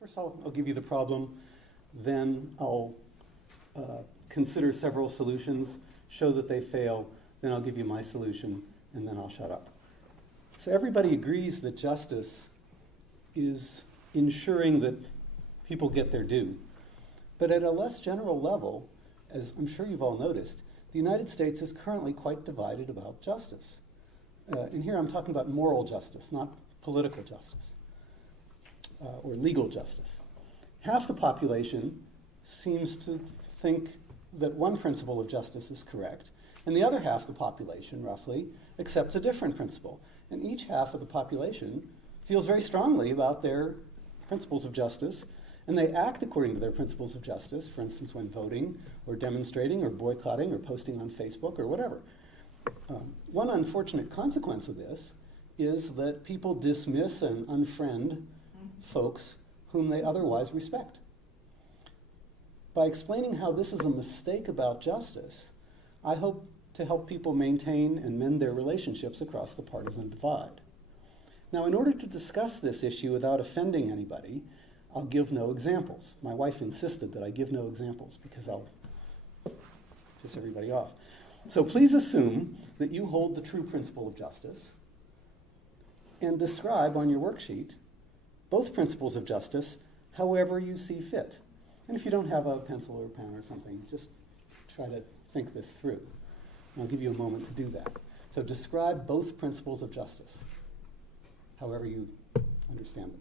First I'll give you the problem, then I'll consider several solutions, show that they fail, then I'll give you my solution, and then I'll shut up. So everybody agrees that justice is ensuring that people get their due. But at a less general level, as I'm sure you've all noticed, the United States is currently quite divided about justice. And here I'm talking about moral justice, not political justice, or legal justice. Half the population seems to think that one principle of justice is correct, and the other half of the population, roughly, accepts a different principle. And each half of the population feels very strongly about their principles of justice, and they act according to their principles of justice, for instance, when voting, or demonstrating, or boycotting, or posting on Facebook, or whatever. One unfortunate consequence of this is that people dismiss and unfriend folks whom they otherwise respect. By explaining how this is a mistake about justice, I hope to help people maintain and mend their relationships across the partisan divide. Now, in order to discuss this issue without offending anybody, I'll give no examples. My wife insisted that I give no examples because I'll piss everybody off. So please assume that you hold the true principle of justice and describe on your worksheet both principles of justice however you see fit. And if you don't have a pencil or a pen or something, just try to think this through. And I'll give you a moment to do that. So describe both principles of justice, however you understand them.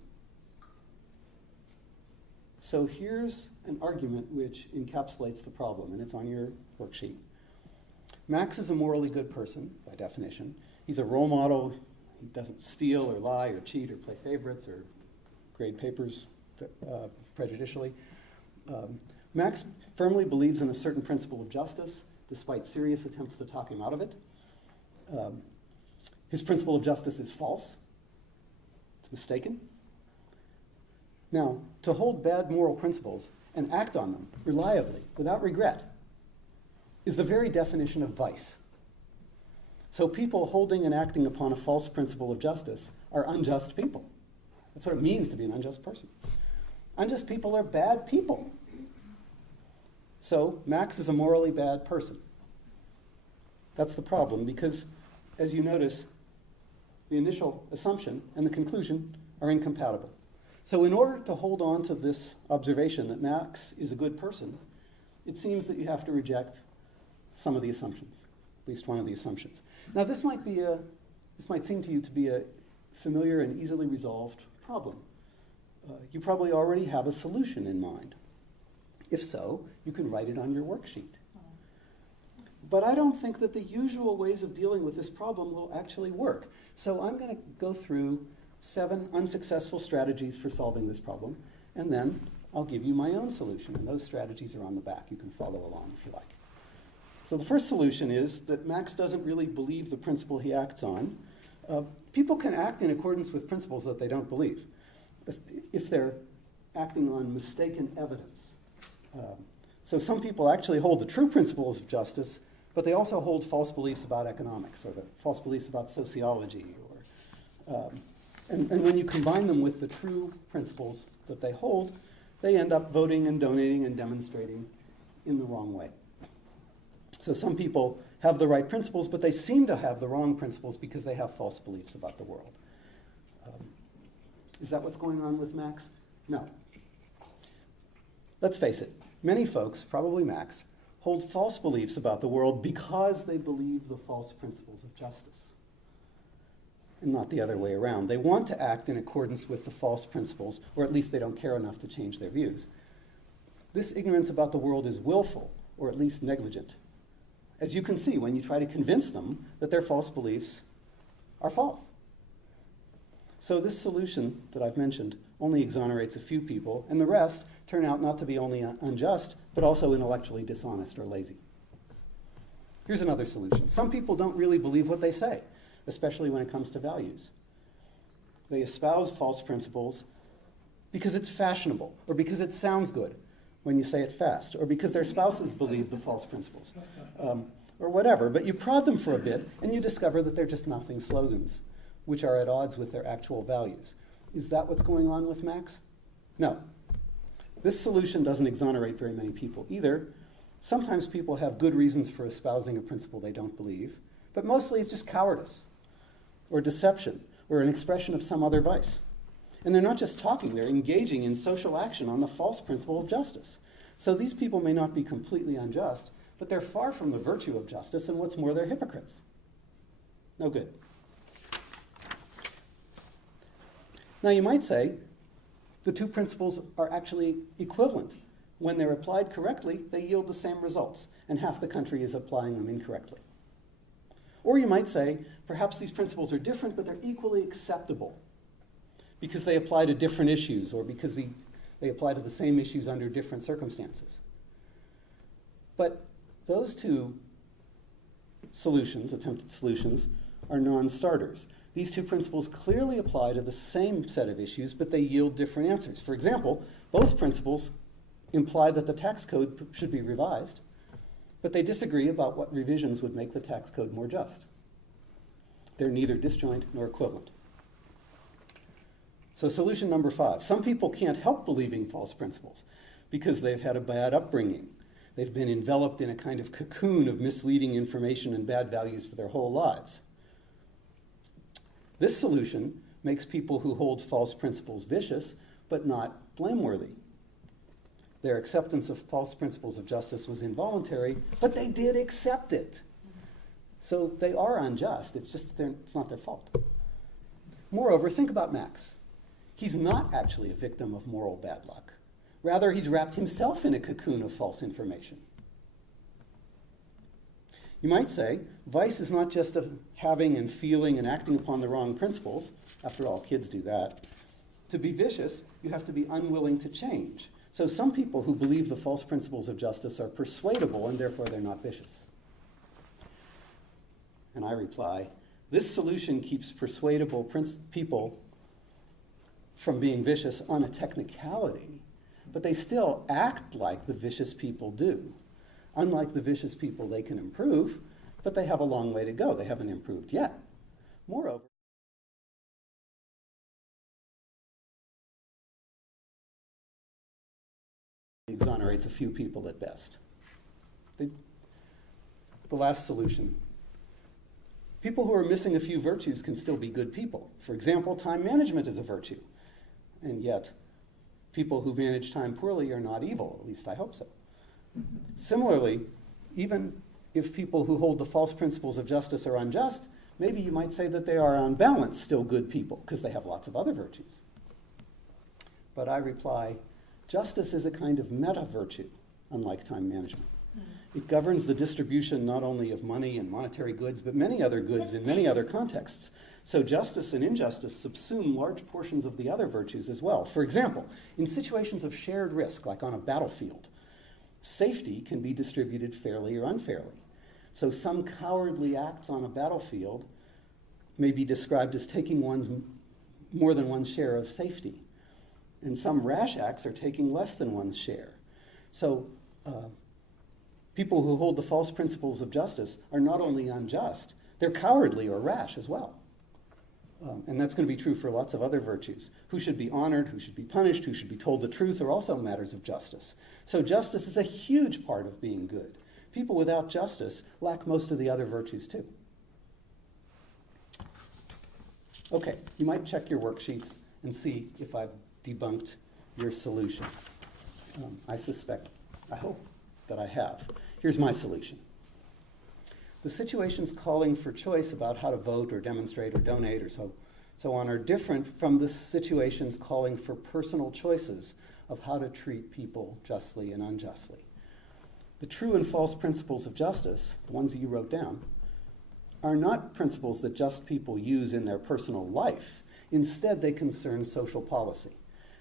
So here's an argument which encapsulates the problem, and it's on your worksheet. Max is a morally good person, by definition. He's a role model. He doesn't steal or lie or cheat or play favorites or grade papers prejudicially. Max firmly believes in a certain principle of justice, despite serious attempts to talk him out of it. His principle of justice is false. It's mistaken. Now, to hold bad moral principles and act on them reliably, without regret, is the very definition of vice. So people holding and acting upon a false principle of justice are unjust people. That's what it means to be an unjust person. Unjust people are bad people. So Max is a morally bad person. That's the problem, because as you notice, the initial assumption and the conclusion are incompatible. So in order to hold on to this observation that Max is a good person, it seems that you have to reject some of the assumptions, at least one of the assumptions. Now this might seem to you to be a familiar and easily resolved problem. You probably already have a solution in mind. If so, you can write it on your worksheet. But I don't think that the usual ways of dealing with this problem will actually work. So I'm going to go through 7 unsuccessful strategies for solving this problem, and then I'll give you my own solution, and those strategies are on the back. You can follow along if you like. So the first solution is that Max doesn't really believe the principle he acts on. People can act in accordance with principles that they don't believe, if they're acting on mistaken evidence. So some people actually hold the true principles of justice, but they also hold false beliefs about economics, or the false beliefs about sociology, and when you combine them with the true principles that they hold, they end up voting and donating and demonstrating in the wrong way. So some people have the right principles, but they seem to have the wrong principles because they have false beliefs about the world. Is that what's going on with Max? No. Let's face it, many folks, probably Max, hold false beliefs about the world because they believe the false principles of justice, and not the other way around. They want to act in accordance with the false principles, or at least they don't care enough to change their views. This ignorance about the world is willful, or at least negligent, as you can see when you try to convince them that their false beliefs are false. So this solution that I've mentioned only exonerates a few people, and the rest turn out not to be only unjust, but also intellectually dishonest or lazy. Here's another solution. Some people don't really believe what they say, especially when it comes to values. They espouse false principles because it's fashionable, or because it sounds good when you say it fast, or because their spouses believe the false principles, or whatever. But you prod them for a bit, and you discover that they're just mouthing slogans, which are at odds with their actual values. Is that what's going on with Max? No. This solution doesn't exonerate very many people either. Sometimes people have good reasons for espousing a principle they don't believe, but mostly it's just cowardice or deception or an expression of some other vice. And they're not just talking, they're engaging in social action on the false principle of justice. So these people may not be completely unjust, but they're far from the virtue of justice, and what's more, they're hypocrites. No good. Now you might say, the two principles are actually equivalent. When they're applied correctly, they yield the same results, and half the country is applying them incorrectly. Or you might say, perhaps these principles are different, but they're equally acceptable because they apply to different issues, or because they apply to the same issues under different circumstances. But those two solutions, attempted solutions, are non-starters. These two principles clearly apply to the same set of issues, but they yield different answers. For example, both principles imply that the tax code should be revised, but they disagree about what revisions would make the tax code more just. They're neither disjoint nor equivalent. So solution number 5. Some people can't help believing false principles because they've had a bad upbringing. They've been enveloped in a kind of cocoon of misleading information and bad values for their whole lives. This solution makes people who hold false principles vicious, but not blameworthy. Their acceptance of false principles of justice was involuntary, but they did accept it. So they are unjust, it's just that it's not their fault. Moreover, think about Max. He's not actually a victim of moral bad luck. Rather, he's wrapped himself in a cocoon of false information. You might say, vice is not just of having and feeling and acting upon the wrong principles. After all, kids do that. To be vicious, you have to be unwilling to change. So some people who believe the false principles of justice are persuadable, and therefore they're not vicious. And I reply, this solution keeps persuadable people from being vicious on a technicality, but they still act like the vicious people do. Unlike the vicious people, they can improve, but they have a long way to go. They haven't improved yet. Moreover, exonerates a few people at best. The last solution. People who are missing a few virtues can still be good people. For example, time management is a virtue. And yet, people who manage time poorly are not evil. At least I hope so. Similarly, even if people who hold the false principles of justice are unjust, maybe you might say that they are on balance still good people because they have lots of other virtues. But I reply, justice is a kind of meta-virtue, unlike time management. It governs the distribution not only of money and monetary goods, but many other goods in many other contexts. So justice and injustice subsume large portions of the other virtues as well. For example, in situations of shared risk, like on a battlefield, safety can be distributed fairly or unfairly. So some cowardly acts on a battlefield may be described as taking more than one's share of safety. And some rash acts are taking less than one's share. So people who hold the false principles of justice are not only unjust, they're cowardly or rash as well. And that's going to be true for lots of other virtues. Who should be honored, who should be punished, who should be told the truth are also matters of justice. So justice is a huge part of being good. People without justice lack most of the other virtues too. Okay, you might check your worksheets and see if I've debunked your solution. I hope that I have. Here's my solution. The situations calling for choice about how to vote or demonstrate or donate or so on are different from the situations calling for personal choices of how to treat people justly and unjustly. The true and false principles of justice, the ones that you wrote down, are not principles that just people use in their personal life. Instead, they concern social policy,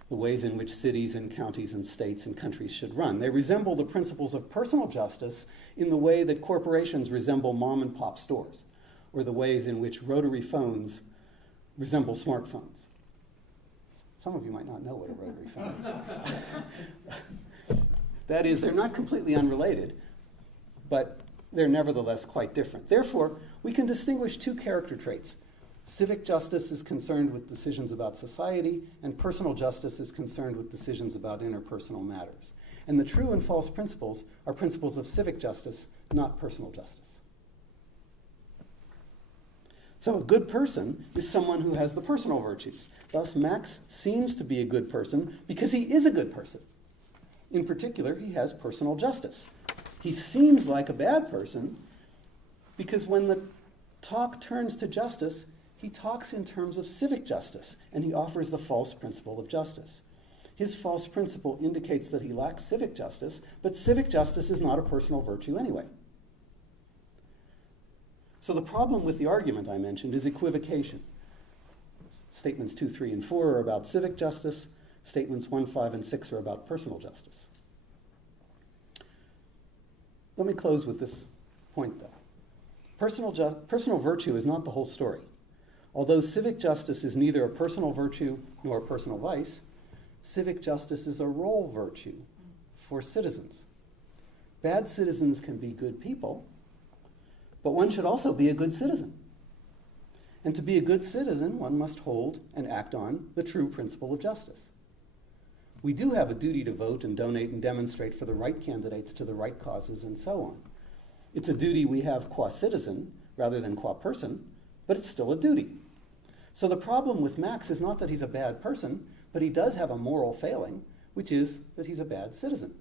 the ways in which cities and counties and states and countries should run. They resemble the principles of personal justice in the way that corporations resemble mom and pop stores, or the ways in which rotary phones resemble smartphones. Some of you might not know what a rotary phone is. That is, they're not completely unrelated, but they're nevertheless quite different. Therefore, we can distinguish two character traits Civic justice is concerned with decisions about society, and personal justice is concerned with decisions about interpersonal matters. And the true and false principles are principles of civic justice, not personal justice. So a good person is someone who has the personal virtues. Thus, Max seems to be a good person because he is a good person. In particular, he has personal justice. He seems like a bad person because when the talk turns to justice, he talks in terms of civic justice, and he offers the false principle of justice. His false principle indicates that he lacks civic justice, but civic justice is not a personal virtue anyway. So the problem with the argument I mentioned is equivocation. Statements 2, 3, and 4 are about civic justice. Statements 1, 5, and 6 are about personal justice. Let me close with this point, though. Personal virtue is not the whole story. Although civic justice is neither a personal virtue nor a personal vice, civic justice is a role virtue for citizens. Bad citizens can be good people, but one should also be a good citizen. And to be a good citizen, one must hold and act on the true principle of justice. We do have a duty to vote and donate and demonstrate for the right candidates to the right causes and so on. It's a duty we have qua citizen rather than qua person, but it's still a duty. So the problem with Max is not that he's a bad person, but he does have a moral failing, which is that he's a bad citizen.